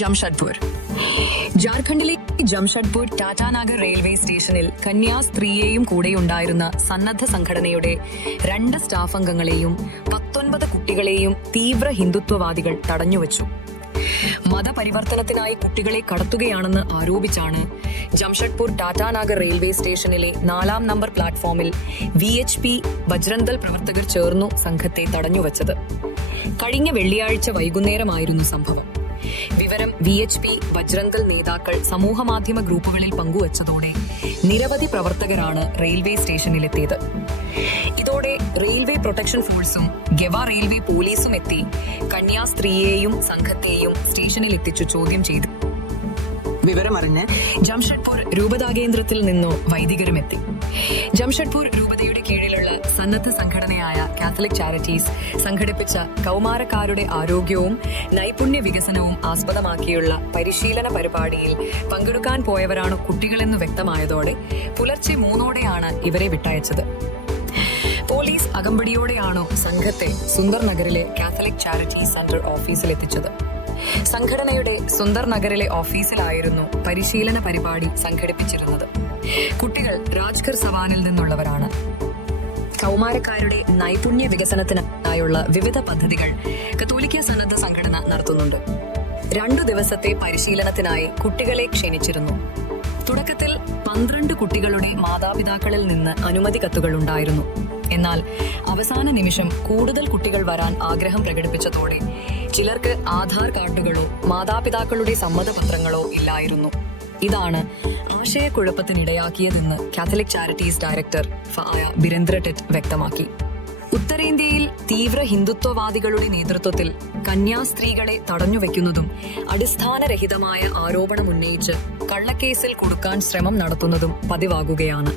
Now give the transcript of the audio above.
ജംഷഡ്പൂർ. ജാർഖണ്ഡിലെ ജംഷഡ്പൂർ ടാറ്റാനഗർ റെയിൽവേ സ്റ്റേഷനിൽ കന്യാസ്ത്രീയെയും കൂടെയുണ്ടായിരുന്ന സന്നദ്ധ സംഘടനയുടെ 2 സ്റ്റാഫ് അംഗങ്ങളെയും 19 കുട്ടികളെയും തീവ്ര ഹിന്ദുത്വവാദികൾ തടഞ്ഞുവച്ചു. മതപരിവർത്തനത്തിനായി കുട്ടികളെ കടത്തുകയാണെന്ന് ആരോപിച്ചാണ് ജംഷഡ്പൂർ ടാറ്റാനഗർ റെയിൽവേ സ്റ്റേഷനിലെ 4-ാം നമ്പർ പ്ലാറ്റ്ഫോമിൽ VHP ബജ്രംദൾ പ്രവർത്തകർ ചേർന്നു സംഘത്തെ തടഞ്ഞുവച്ചത്. കഴിഞ്ഞ വെള്ളിയാഴ്ച വൈകുന്നേരമായിരുന്നു സംഭവം. വിവരം VHP ബജ്രംദൾ നേതാക്കൾ സമൂഹമാധ്യമ ഗ്രൂപ്പുകളിൽ പങ്കുവച്ചതോടെ നിരവധി പ്രവർത്തകരാണ് റെയിൽവേ സ്റ്റേഷനിലെത്തിയത്. ഇതോടെ റെയിൽവേ പ്രൊട്ടക്ഷൻ ഫോഴ്സും ഗവ റെയിൽവേ പോലീസും എത്തി കന്യാസ്ത്രീയെയും സംഘത്തെയും സ്റ്റേഷനിൽ എത്തിച്ചു ചോദ്യം ചെയ്തു. വിവരമറിഞ്ഞ് ജംഷഡ്പൂർ രൂപതാ കേന്ദ്രത്തിൽ നിന്നോ വൈദികരും എത്തി. ജംഷഡ്പൂർ രൂപതയുടെ കീഴിലുള്ള സന്നദ്ധ സംഘടനയായ കാത്തലിക് ചാരിറ്റീസ് സംഘടിപ്പിച്ച കൗമാരക്കാരുടെ ആരോഗ്യവും നൈപുണ്യ വികസനവും ആസ്പദമാക്കിയുള്ള പരിശീലന പരിപാടിയിൽ പങ്കെടുക്കാൻ പോയവരാണ് കുട്ടികളെന്ന് വ്യക്തമായതോടെ പുലർച്ചെ 3-ഓടെയാണ് ഇവരെ വിട്ടയച്ചത്. പോലീസ് അകമ്പടിയോടെയാണോ സംഘത്തെ സുന്ദർ നഗറിലെ കാത്തലിക് ചാരിറ്റീസ് സെന്റർ ഓഫീസിൽ എത്തിച്ചത്. സംഘടനയുടെ സുന്ദർ നഗറിലെ ഓഫീസിലായിരുന്നു പരിശീലന പരിപാടി സംഘടിപ്പിച്ചിരുന്നത്. കുട്ടികൾ രാജ്ഘർ സവാനിൽ നിന്നുള്ളവരാണ്. കൗമാരക്കാരുടെ നൈപുണ്യ വികസനത്തിനായുള്ള വിവിധ പദ്ധതികൾ കത്തോലിക്ക സന്നദ്ധ സംഘടന നടത്തുന്നുണ്ട്. 2 ദിവസത്തെ പരിശീലനത്തിനായി കുട്ടികളെ ക്ഷണിച്ചിരുന്നു. തുടക്കത്തിൽ 12 കുട്ടികളുടെ മാതാപിതാക്കളിൽ നിന്ന് അനുമതി കത്തുകൾ ഉണ്ടായിരുന്നു. എന്നാൽ അവസാന നിമിഷം കൂടുതൽ കുട്ടികൾ വരാൻ ആഗ്രഹം പ്രകടിപ്പിച്ചതോടെ ചിലർക്ക് ആധാർ കാർഡുകളോ മാതാപിതാക്കളുടെ സമ്മതപത്രങ്ങളോ ഇല്ലായിരുന്നു. ഇതാണ് ആശയക്കുഴപ്പത്തിനിടയാക്കിയതെന്ന് കാത്തലിക് ചാരിറ്റീസ് ഡയറക്ടർ ഫായ ബിരേന്ദ്ര ടെറ്റ് വ്യക്തമാക്കി. ഉത്തരേന്ത്യയിൽ തീവ്ര ഹിന്ദുത്വവാദികളുടെ നേതൃത്വത്തിൽ കന്യാസ്ത്രീകളെ തടഞ്ഞുവെക്കുന്നതും അടിസ്ഥാനരഹിതമായ ആരോപണമുന്നയിച്ച് കള്ളക്കേസിൽ കുടുക്കാൻ ശ്രമം നടത്തുന്നതും പതിവാകുകയാണ്.